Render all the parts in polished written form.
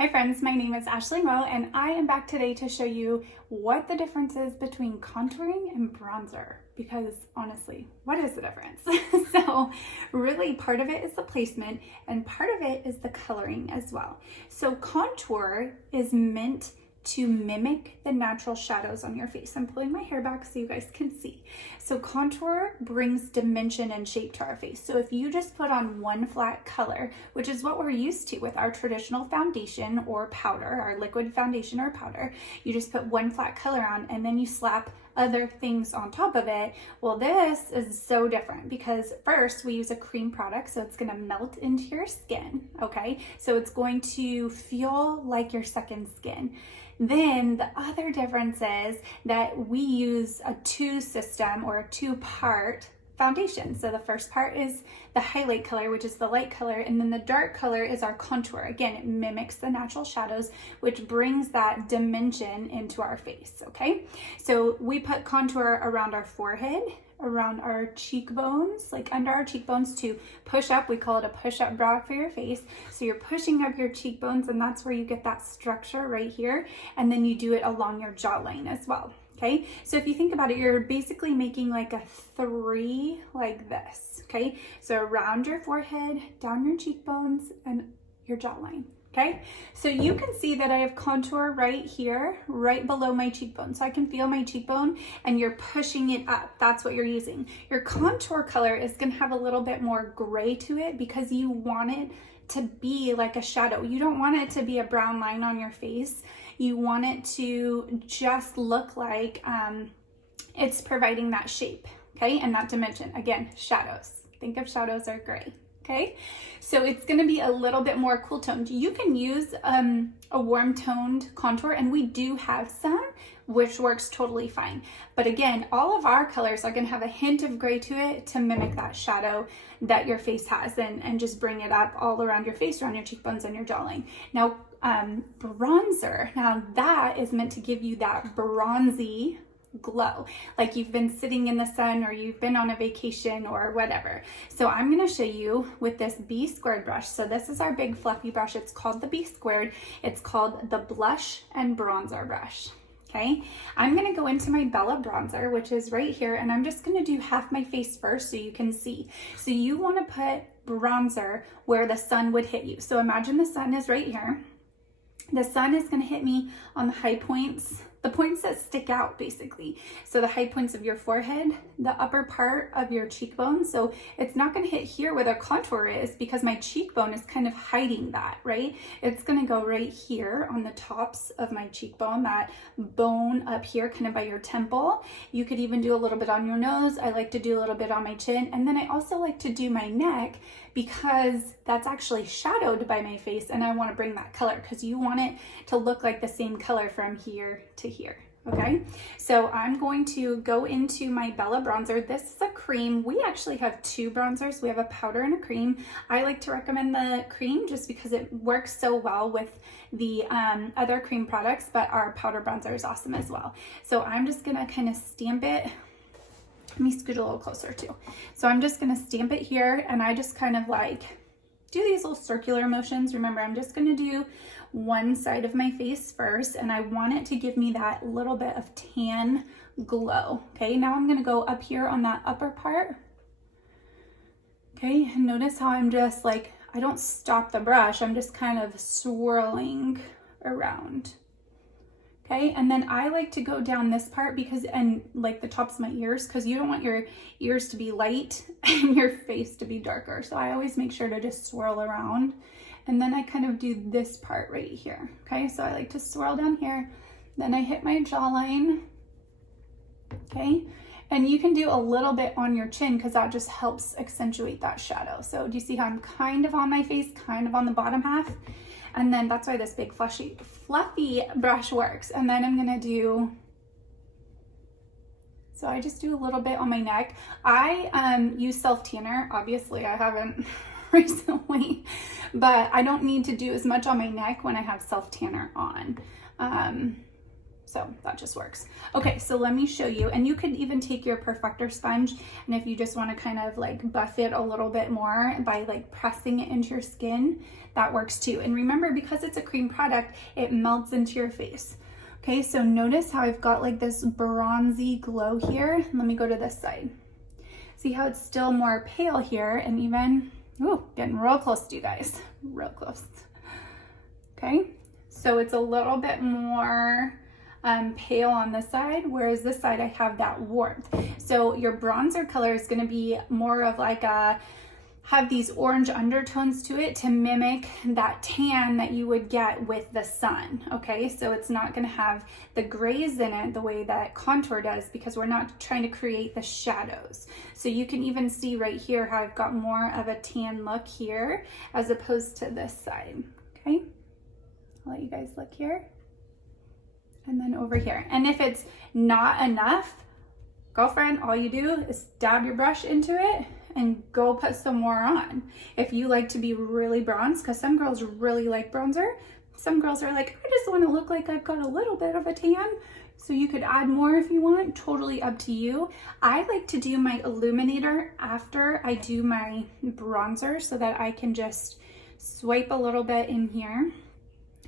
Hi friends, my name is Ashley Moe and I am back today to show you what the difference is between contouring and bronzer, because honestly, what is the difference? So really part of it is the placement and part of it is the coloring as well. So contour is meant to mimic the natural shadows on your face. I'm pulling my hair back so you guys can see. So contour brings dimension and shape to our face. So if you just put on one flat color, which is what we're used to with our traditional foundation or powder, our liquid foundation or powder, you just put one flat color on and then you slap other things on top of it. Well, this is so different because first we use a cream product, so it's going to melt into your skin, okay? So it's going to feel like your second skin. Then the other difference is that we use a two system or a two-part foundation. So the first part is the highlight color, which is the light color, and then the dark color is our contour. Again, it mimics the natural shadows, which brings that dimension into our face, okay? So we put contour around our forehead, around our cheekbones, like under our cheekbones to push up. We call it a push-up brow for your face. So you're pushing up your cheekbones and that's where you get that structure right here. And then you do it along your jawline as well. Okay, so if you think about it, you're basically making like a three like this, okay? So around your forehead, down your cheekbones, and your jawline, okay? So you can see that I have contour right here, right below my cheekbone. So I can feel my cheekbone and you're pushing it up. That's what you're using. Your contour color is gonna have a little bit more gray to it because you want it to be like a shadow. You don't want it to be a brown line on your face. You want it to just look like it's providing that shape, okay? And that dimension. Again, shadows. Think of shadows are gray, okay? So it's gonna be a little bit more cool toned. You can use a warm toned contour, and we do have some, which works totally fine. But again, all of our colors are gonna have a hint of gray to it to mimic that shadow that your face has and just bring it up all around your face, around your cheekbones and your jawline. Now, bronzer, now that is meant to give you that bronzy glow, like you've been sitting in the sun or you've been on a vacation or whatever. So I'm going to show you with this B squared brush. So this is our big fluffy brush. It's called the B squared. It's called the blush and bronzer brush. Okay, I'm going to go into my Bella bronzer, which is right here, and I'm just going to do half my face first so you can see. So you want to put bronzer where the sun would hit you. So imagine the sun is right here. The sun is going to hit me on the high points, the points that stick out basically. So the high points of your forehead, the upper part of your cheekbone. So it's not going to hit here where the contour is because my cheekbone is kind of hiding that, right? It's going to go right here on the tops of my cheekbone, that bone up here kind of by your temple. You could even do a little bit on your nose. I like to do a little bit on my chin. And then I also like to do my neck because that's actually shadowed by my face and I want to bring that color because you want it to look like the same color from here to here. Okay, so I'm going to go into my Bella bronzer. This is a cream. We actually have two bronzers. We have a powder and a cream. I like to recommend the cream just because it works so well with the other cream products, but our powder bronzer is awesome as well. So I'm just gonna kind of stamp it. Let me scoot a little closer too. So I'm just gonna stamp it here and I just kind of like do these little circular motions. Remember, I'm just gonna do one side of my face first and I want it to give me that little bit of tan glow. Okay, now I'm gonna go up here on that upper part. Okay, and notice how I'm just like, I don't stop the brush, I'm just kind of swirling around. Okay, and then I like to go down this part because, and like the tops of my ears, because you don't want your ears to be light and your face to be darker. So I always make sure to just swirl around. And then I kind of do this part right here. Okay, so I like to swirl down here. Then I hit my jawline. Okay, and you can do a little bit on your chin because that just helps accentuate that shadow. So do you see how I'm kind of on my face, kind of on the bottom half? And then that's why this big fluffy brush works. And then I'm gonna do, so I just do a little bit on my neck. I use self-tanner. Obviously I haven't recently, but I don't need to do as much on my neck when I have self-tanner on. So that just works. Okay, so let me show you. And you could even take your perfector sponge, and if you just want to kind of like buff it a little bit more by like pressing it into your skin, that works too. And remember, because it's a cream product, it melts into your face. Okay, so notice how I've got like this bronzy glow here. Let me go to this side. See how it's still more pale here, and even, ooh, getting real close to you guys, real close. Okay, so it's a little bit more pale on this side, whereas this side I have that warmth. So your bronzer color is going to be more of like have these orange undertones to it to mimic that tan that you would get with the sun. Okay, so it's not going to have the grays in it the way that contour does, because we're not trying to create the shadows. So you can even see right here how I've got more of a tan look here as opposed to this side. Okay, I'll let you guys look here. And then over here. And if it's not enough, girlfriend, all you do is dab your brush into it and go put some more on. If you like to be really bronzed, because some girls really like bronzer, some girls are like, I just want to look like I've got a little bit of a tan. So you could add more if you want, totally up to you. I like to do my illuminator after I do my bronzer so that I can just swipe a little bit in here.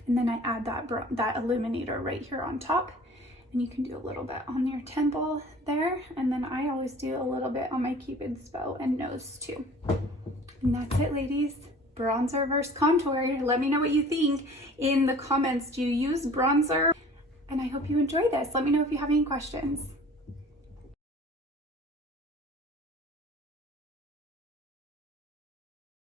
And then I add that illuminator right here on top. And you can do a little bit on your temple there. And then I always do a little bit on my cupid's bow and nose too. And that's it, ladies. Bronzer versus contour. Let me know what you think in the comments. Do you use bronzer? And I hope you enjoy this. Let me know if you have any questions.